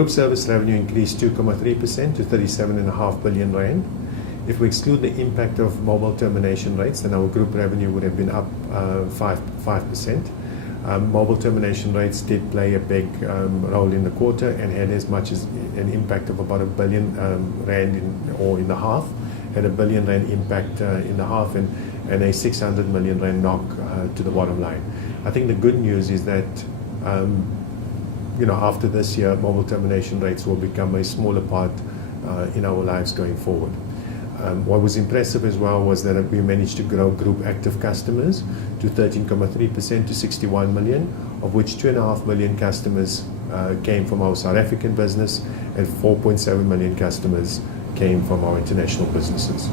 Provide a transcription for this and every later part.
group service revenue increased 2.3% to 37.5 billion rand. If we exclude the impact of mobile termination rates, then our group revenue would have been up 5%. Mobile termination rates did play a big role in the quarter and had as much as an impact of about R1 billion in the half. Had R1 billion impact in the half and a 600 million rand knock to the bottom line. I think the good news is that after this year, mobile termination rates will become a smaller part in our lives going forward. What was impressive as well was that we managed to grow group active customers to 13.3% to 61 million, of which 2.5 million customers came from our South African business and 4.7 million customers came from our international businesses.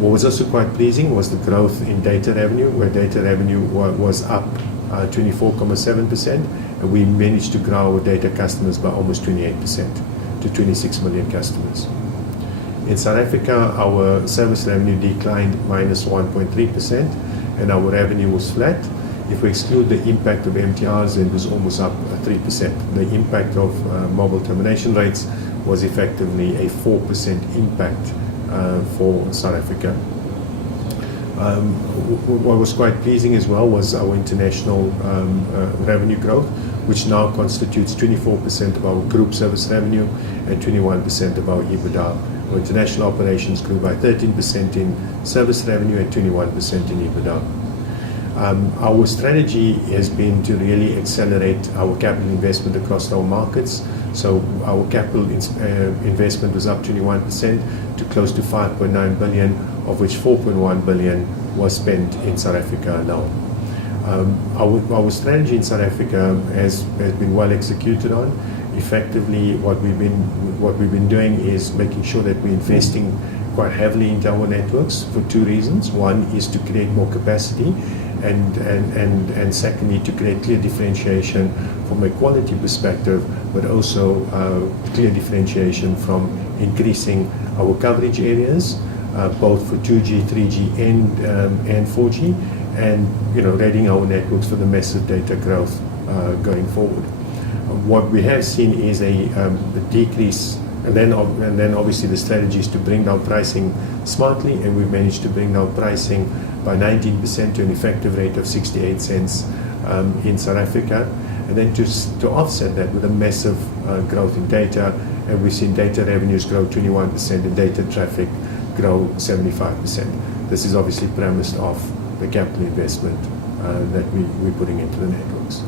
What was also quite pleasing was the growth in data revenue, where data revenue was up 24.7%, and we managed to grow our data customers by almost 28% to 26 million customers. In South Africa, our service revenue declined minus 1.3%, and our revenue was flat. If we exclude the impact of MTRs, it was almost up 3%. The impact of mobile termination rates was effectively a 4% impact for South Africa. What was quite pleasing as well was our international revenue growth, which now constitutes 24% of our group service revenue and 21% of our EBITDA. Our international operations grew by 13% in service revenue and 21% in EBITDA. Our strategy has been to really accelerate our capital investment across our markets. So our capital investment was up 21% to close to 5.9 billion, of which 4.1 billion was spent in South Africa alone. Our strategy in South Africa has been well executed on. Effectively, what we've been doing is making sure that we're investing quite heavily into our networks for two reasons. One is to create more capacity, and secondly, to create clear differentiation from a quality perspective, but also clear differentiation from increasing our coverage areas, both for 2G, 3G, and 4G, and readying our networks for the massive data growth going forward. What we have seen is a decrease, and then obviously the strategy is to bring down pricing smartly, and we've managed to bring down pricing by 19% to an effective rate of 68 cents in South Africa, and then to offset that with a massive growth in data, and we've seen data revenues grow 21% and data traffic grow 75%. This is obviously premised off the capital investment that we're putting into the networks.